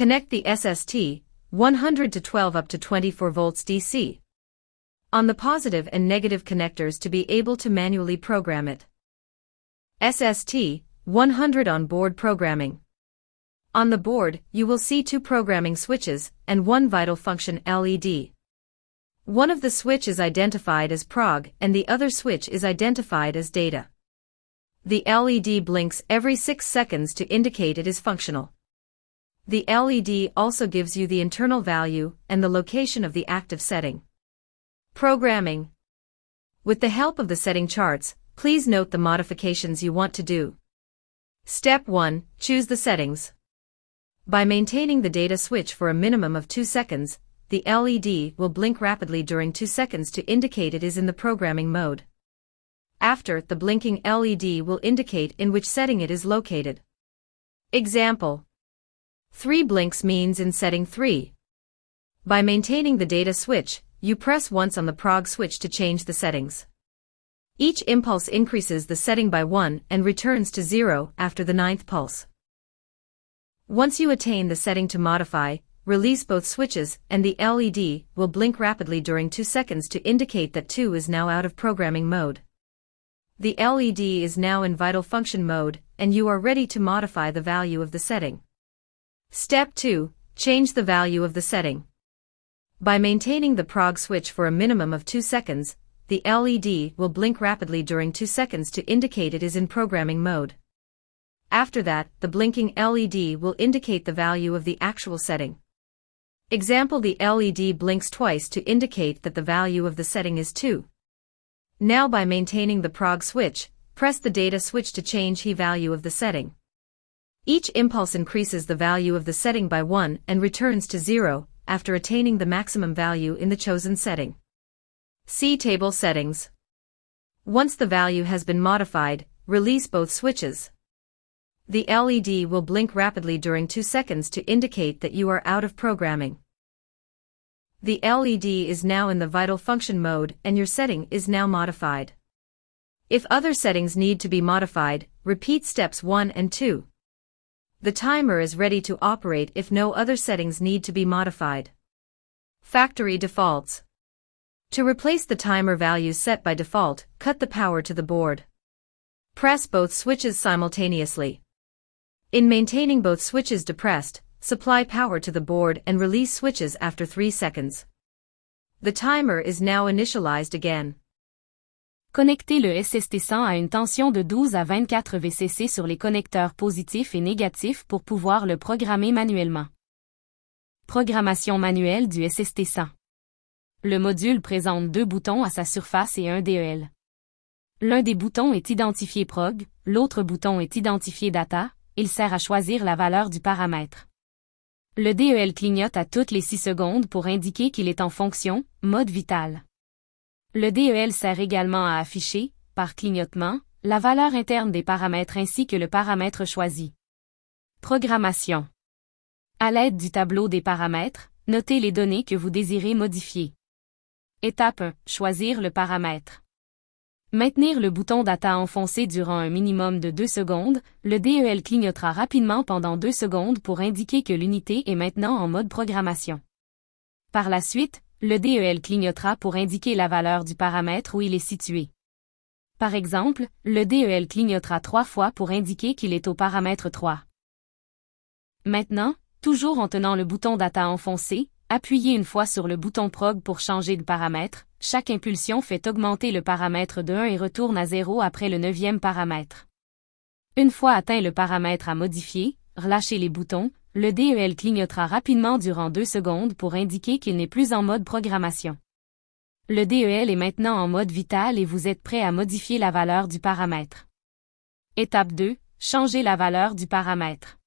Connect the SST-100 to 12 up to 24 volts DC on the positive and negative connectors to be able to manually program it. SST-100 on board programming. On the board, you will see two programming switches and one vital function LED. One of the switch is identified as prog and the other switch is identified as data. The LED blinks every 6 seconds to indicate it is functional. The LED also gives you the internal value and the location of the active setting. Programming. With the help of the setting charts, please note the modifications you want to do. Step 1. Choose the settings. By maintaining the data switch for a minimum of 2 seconds, the LED will blink rapidly during 2 seconds to indicate it is in the programming mode. After, the blinking LED will indicate in which setting it is located. Example. 3 blinks means in setting 3. By maintaining the data switch, you press once on the prog switch to change the settings. Each impulse increases the setting by 1 and returns to 0 after the 9th pulse. Once you attain the setting to modify, release both switches and the LED will blink rapidly during 2 seconds to indicate that 2 is now out of programming mode. The LED is now in vital function mode and you are ready to modify the value of the setting. Step 2. Change the value of the setting. By maintaining the prog switch for a minimum of 2 seconds, the LED will blink rapidly during 2 seconds to indicate it is in programming mode. After that, the blinking LED will indicate the value of the actual setting. Example: the LED blinks twice to indicate that the value of the setting is 2. Now by maintaining the prog switch, press the data switch to change the value of the setting. Each impulse increases the value of the setting by 1 and returns to 0 after attaining the maximum value in the chosen setting. See table settings. Once the value has been modified, release both switches. The LED will blink rapidly during 2 seconds to indicate that you are out of programming. The LED is now in the vital function mode and your setting is now modified. If other settings need to be modified, repeat steps 1 and 2. The timer is ready to operate if no other settings need to be modified. Factory defaults. To replace the timer values set by default, cut the power to the board. Press both switches simultaneously. In maintaining both switches depressed, supply power to the board and release switches after 3 seconds. The timer is now initialized again. Connectez le SST-100 à une tension de 12 à 24 VCC sur les connecteurs positifs et négatifs pour pouvoir le programmer manuellement. Programmation manuelle du SST-100. Le module présente 2 boutons à sa surface et un DEL. L'un des boutons est identifié prog, l'autre bouton est identifié data, il sert à choisir la valeur du paramètre. Le DEL clignote à toutes les 6 secondes pour indiquer qu'il est en fonction, mode vital. Le DEL sert également à afficher, par clignotement, la valeur interne des paramètres ainsi que le paramètre choisi. Programmation. À l'aide du tableau des paramètres, notez les données que vous désirez modifier. Étape 1. Choisir le paramètre. Maintenir le bouton Data enfoncé durant un minimum de 2 secondes, le DEL clignotera rapidement pendant 2 secondes pour indiquer que l'unité est maintenant en mode programmation. Par la suite, le DEL clignotera pour indiquer la valeur du paramètre où il est situé. Par exemple, le DEL clignotera 3 fois pour indiquer qu'il est au paramètre 3. Maintenant, toujours en tenant le bouton Data enfoncé, appuyez une fois sur le bouton Prog pour changer de paramètre. Chaque impulsion fait augmenter le paramètre de 1 et retourne à 0 après le 9e paramètre. Une fois atteint le paramètre à modifier, relâchez les boutons, le DEL clignotera rapidement durant 2 secondes pour indiquer qu'il n'est plus en mode programmation. Le DEL est maintenant en mode vital et vous êtes prêt à modifier la valeur du paramètre. Étape 2. Changer la valeur du paramètre.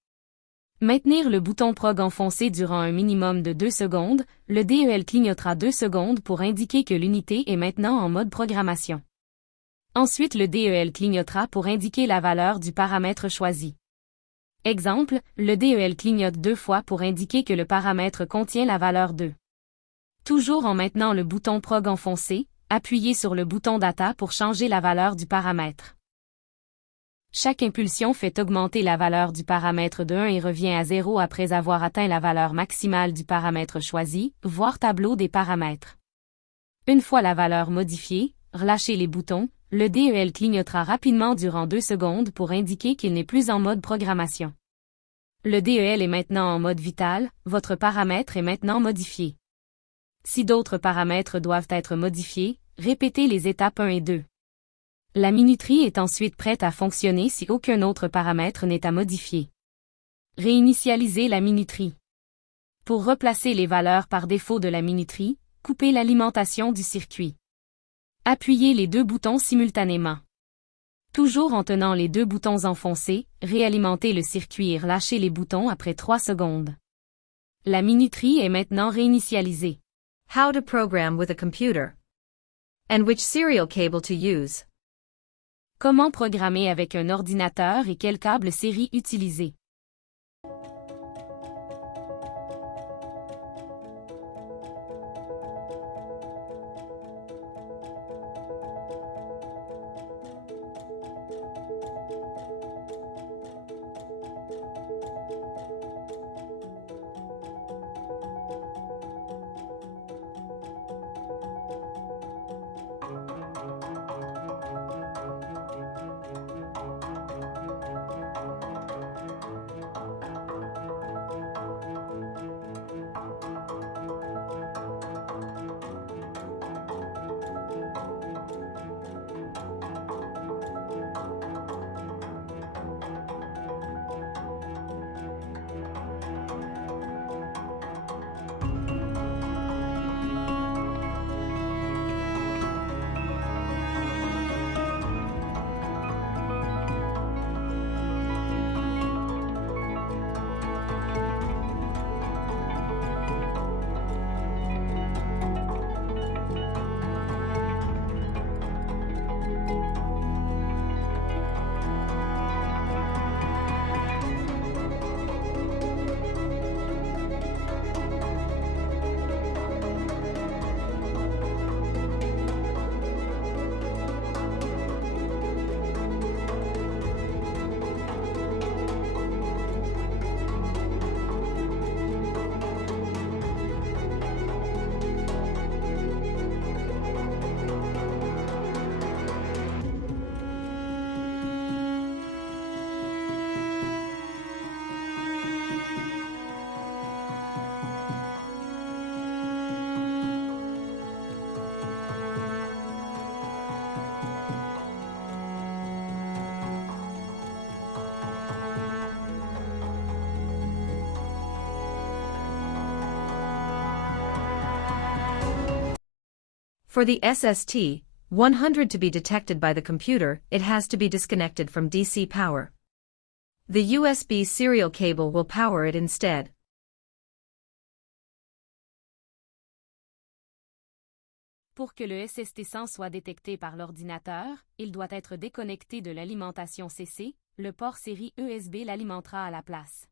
Maintenir le bouton Prog enfoncé durant un minimum de 2 secondes, le DEL clignotera 2 secondes pour indiquer que l'unité est maintenant en mode programmation. Ensuite le DEL clignotera pour indiquer la valeur du paramètre choisi. Exemple, le DEL clignote 2 fois pour indiquer que le paramètre contient la valeur 2. Toujours en maintenant le bouton Prog enfoncé, appuyez sur le bouton Data pour changer la valeur du paramètre. Chaque impulsion fait augmenter la valeur du paramètre de 1 et revient à 0 après avoir atteint la valeur maximale du paramètre choisi, voir tableau des paramètres. Une fois la valeur modifiée, relâchez les boutons, le DEL clignotera rapidement durant 2 secondes pour indiquer qu'il n'est plus en mode programmation. Le DEL est maintenant en mode vital, votre paramètre est maintenant modifié. Si d'autres paramètres doivent être modifiés, répétez les étapes 1 et 2. La minuterie est ensuite prête à fonctionner si aucun autre paramètre n'est à modifier. Réinitialisez la minuterie. Pour replacer les valeurs par défaut de la minuterie, coupez l'alimentation du circuit. Appuyez les 2 boutons simultanément. Toujours en tenant les 2 boutons enfoncés, réalimentez le circuit et relâchez les boutons après 3 secondes. La minuterie est maintenant réinitialisée. How to program with a computer. And which serial cable to use. Comment programmer avec un ordinateur et quel câble série utiliser? For the SST-100 to be detected by the computer, it has to be disconnected from DC power. The USB serial cable will power it instead. Pour que le SST-100 soit détecté par l'ordinateur, il doit être déconnecté de l'alimentation CC, le port série USB l'alimentera à la place.